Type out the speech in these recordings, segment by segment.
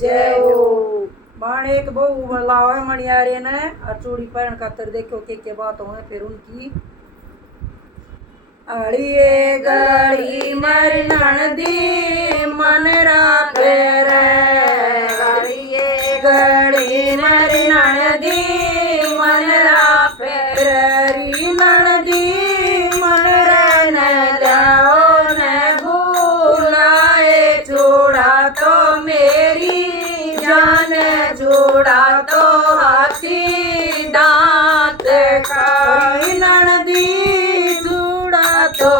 जय हो। बाण एक बहु लावे मणियारे ने और चूड़ी पहन खातर देखो के बात हो फिर उनकी अड़िए गड़ी मर ननदी मन राखे रे अड़िए गड़ी मर ननदी मन राखे रे ननदी मन रे न जाओ न भूलाए जोड़ा तो मेरी जान जोड़ा तो हाथी दांत का ननदी तो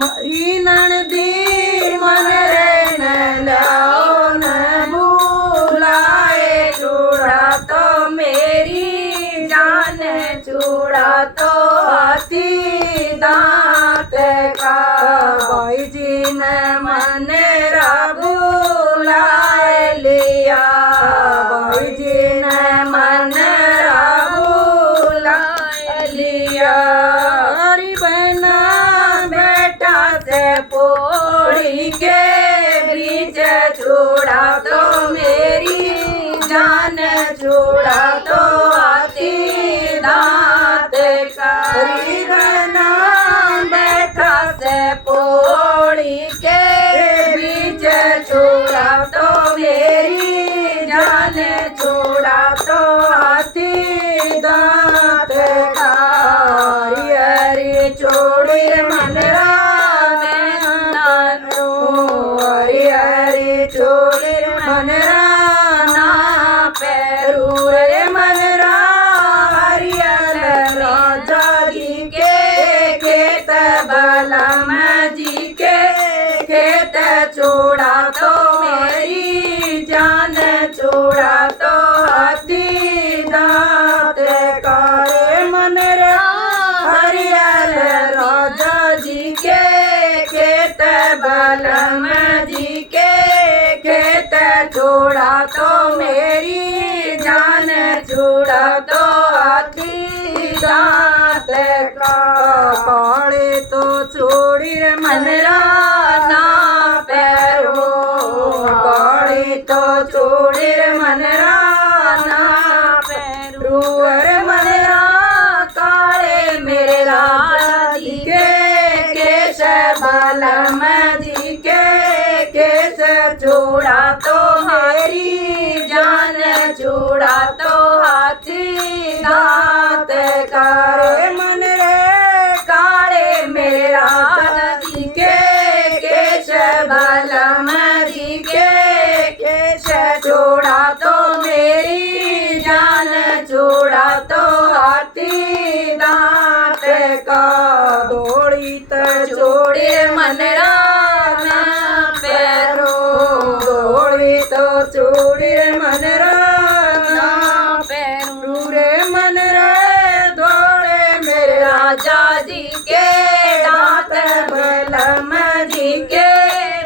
मरी ननदी मन रे न लाओ न भूलाए जोड़ा तो मेरी जान जोड़ा तो हाथी दांत का भाई जी ने मन रा भूलाए लिया भाई जी ने मन रा भूलाए लिया पोड़ी के बीच जोड़ा तो मेरी जान जोड़ा तो हाथी दांत का बना बैठा से पोड़ी के बीच जोड़ा तो मेरी जान जोड़ा तो हाथी दांत का हरी चोड़ी मनरा चोर मनरा ना पैरू रे मनरा हरियल राजा जी के खेत बलम जी के खेत चूड़ा तो मेरी जान चूड़ा तो हाथी दांत करे मनरा हरियल राजा जी के खेत बलम जी के जोड़ा तो मेरी जान जोड़ा तो हाथी दांत का काले तो चोड़ी रे मनरा ना पैरो काले तो चोड़ी रे मनरा ना पैरो रे मनरा काले मेरे राजा जी के केश बलम जी के केश जोड़ा तो मेरी जान जोड़ा तो हाथी दांत करे मन रे काले मेरे राजा जी के केश बलम जी के केश जोड़ा तो मेरी जान जोड़ा तो हाथी दांत का दौड़ी तर जोड़े मनरा तो चूड़ी रे मनरा ना पैरू रे मनरा दौड़े मेरे राजा जी के दांत बलम जी के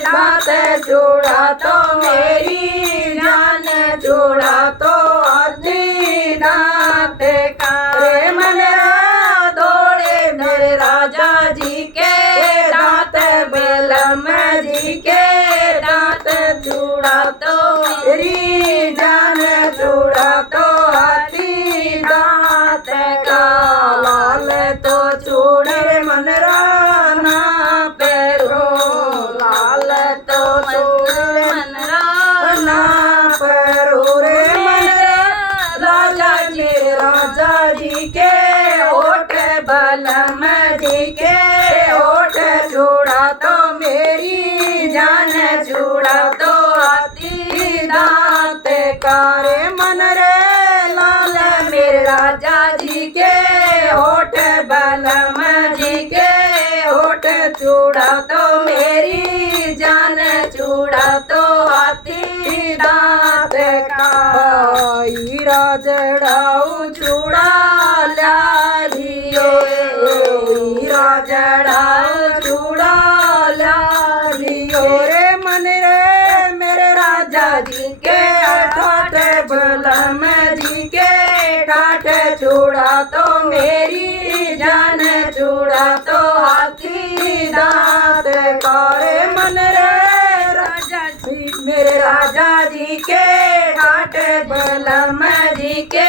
दांत जोड़ा तो मेरी जान जोड़ा तो हाथी दांत का रे मनरा दौड़े मेरे राजा जी के दांत बलम जी के दांत जोड़ा तो मेरी जान जोड़ा तो हाथी दांत का लाल तो चूड़े मनरा ना पैरो लाल तो चूड़े मनरा ना पैरो रे मनरा राजा जी के ओठ बलम जी के ओठ जोड़ा तो मेरी जान जोड़ा तो हाथी दांत कारे मन रे लाल मेरे राजा जी के होठ बलम जी के होठ चूड़ा तो मेरी जान चूड़ा तो हाथी दांत का हीरा जड़ाऊ चूड़ा ला दियो हीरा जड़ाऊ चूड़ा ला दियो रे मन रे मेरे राजा जी के ठाठ बलम जी के ठाठ चूड़ा तो मेरी जान चूड़ा तो हाथी दांत करे मन रे राजा जी मेरे राजा जी के ठाट बलम जी के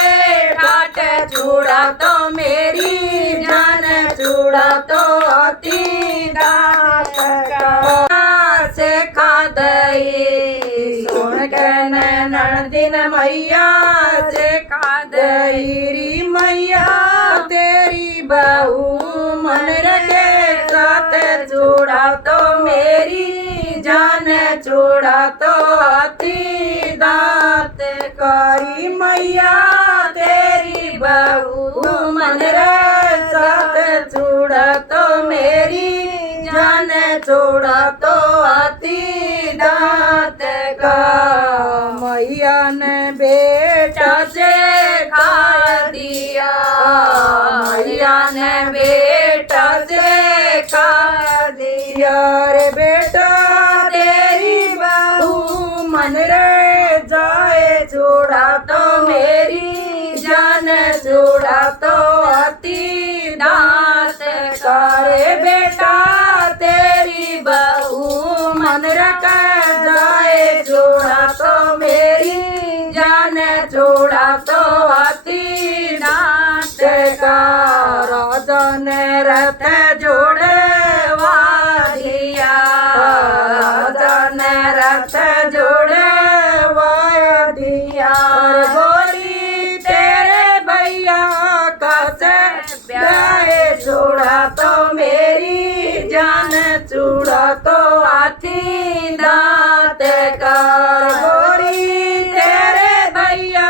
ठाट चूड़ा तो मेरी जान चूड़ा तो अति दात का से खा दई सुन के ननदिन मैया से खा दई री मैया तेरी बहू मन रखे साथ चूड़ा तो मेरी जान चूड़ा तो अति दात करी मैया तेरी बहू मन रे साथ चूड़ा तो मेरी जान चूड़ा तो अति दात का मैया ने बेटा से खा दिया मैया ने बेटा से खा दिया रे बेटा तेरी बहू मन रे जाए चूड़ा तो मेरी जान चूड़ा तो अति दात करे बेटा तेरी बहू मन रख जाए चूड़ा तो मेरी जान चूड़ा तो अति दात का राजा ने रथ जोड़े वादिया राजा ने रथ जोड़े वादिया बोली तेरे भैया कैसे ब्याहे चूड़ा तो मेरी जान चूड़ा तो हाथी दांत कर गोरी तेरे भैया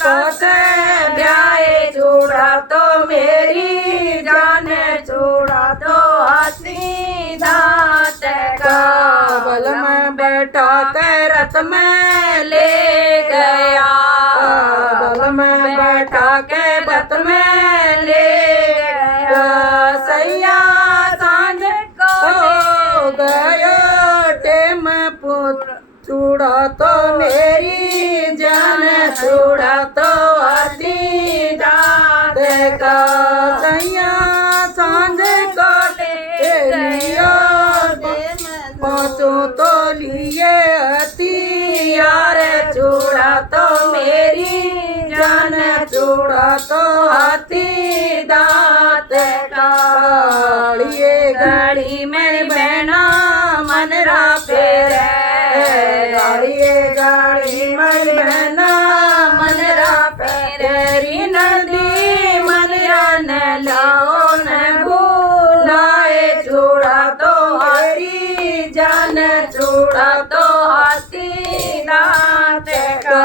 कैसे ब्याहे चूड़ा तो मेरी जान चूड़ा तो हाथी दांत का बल में बैठा के रथ में ले गया बल में बैठा के बत में ले गया सैया सांझ को गया टेम पुत्र चूड़ा तो मेरी जान चूड़ा तो अति दांत का सैया सांझ को लिया पाँचों तो लिए हथियार चूड़ा तो मेरी जान चूड़ा तो हाथी दांत कालिए गाड़ी मेरी बहना मन रा फेरे गाड़िए गाड़ी मेरी बहना मन रा फेरे नदी मन न लाओ न भूलाए चूड़ा तो हरी जान चूड़ा तो हाथी दांत का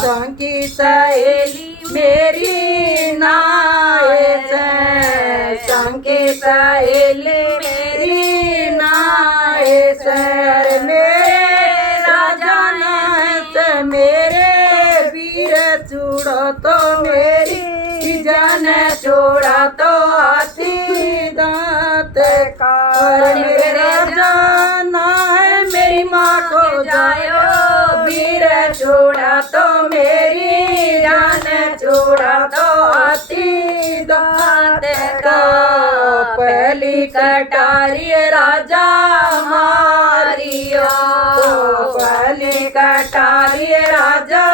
संगी सहेली मेरी नाए से संगी सहेली मेरी नाए से मेरे राजा ने मेरे वीर चूड़ा तो मेरी जान चूड़ा तो हाथी दांत का मेरे राजा है मेरी माँ को जायो वीर चूड़ा तो मेरी जान चूड़ा तो हाथी दांत का पहली कटारी राजा मारियो पहली कटारी राजा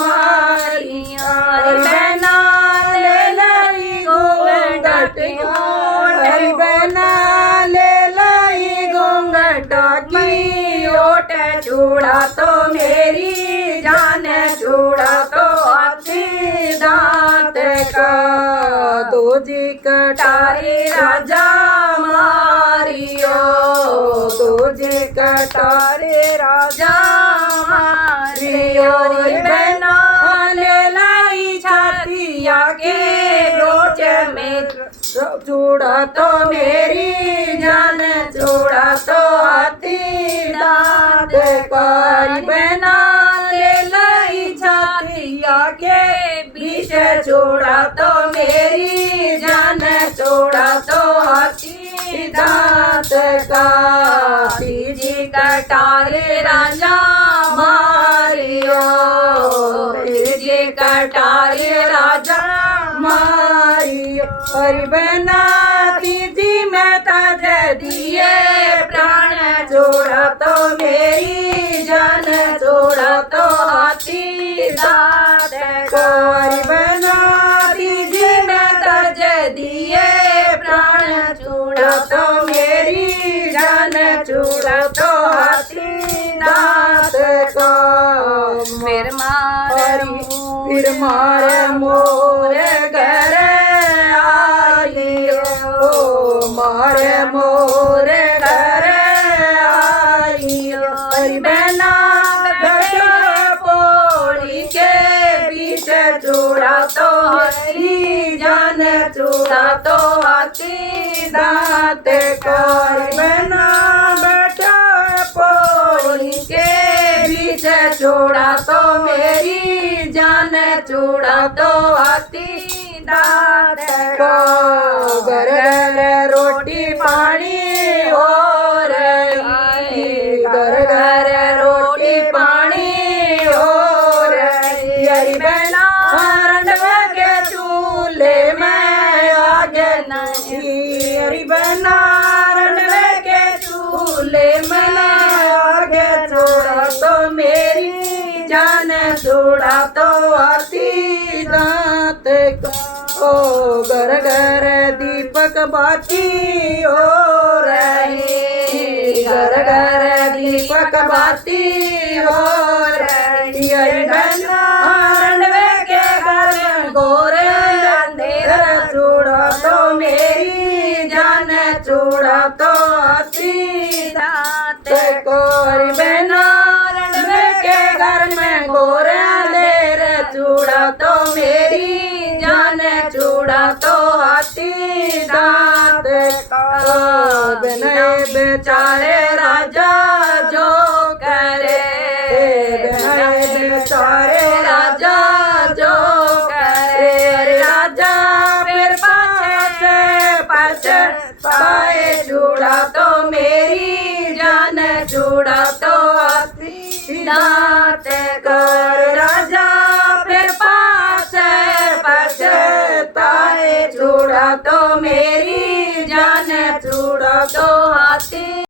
मारियो बहना ले लाई घूंघट हरी बहना ले लाई घूंघट की ओट चूड़ा तो मेरी जान चूड़ा तो हाथी दांत का दूजी कटारी राजा मारियो दूजी कटारी राजा मारियो बहना ले लाई छातिया के लोच में चूड़ा तो मेरी जान चूड़ा तो हाथी दांत कारी बहना ले लाई छातिया के बीच चूड़ा तो मेरी जान चूड़ा तो हाथी दांत का तीजी कटारे राजा मारियो तीजी कटारे राजा मारियो हरि बहना तीजी में ताज दिए प्राण चूड़ा तो मेरी जान फिर मारे मोरे घर आइयो, मारे मोरे घर आइयो। हरी बहना बैठो पौड़ी के पीछे चूड़ा तो हरी जान चूड़ा तो हाथी दांत को। हरी बहना बैठो पौड़ी के पीछे चूड़ा तो मेरी जान चूड़ा तो हाथी दांत को। घर घर रोटी पानी हो रही, घर घर रोटी पानी हो रही। हरी बहना रंडवे के चूल्हे में आगे नहीं, हरी बहना रंडवे के चूल्हे में आगे चूड़ा तो मेरी जान चूड़ा तो हाथी दांत को। घर घर दीपक बाती हो रही, घर घर दीपक बाती हो रही। हरी बहना रंडवे के घर में गोरे अंधेरा चूड़ा तो मेरी जान चूड़ा तो हाथी दांत को। हरी बहना रंडवे के घर में गोरे अंधेरा चूड़ा तो मेरी जान चूड़ा तो हाथी दांत को। बने बेचारे राजा जो करे, बने बेचारे राजा जो करे। अरे राजा फिर पाछे पाए चूड़ा तो मेरी जान चूड़ा तो हाथी दांत को। राजा फिर पाछे ताए चूड़ा तो मेरी जान चूड़ा तो हाथी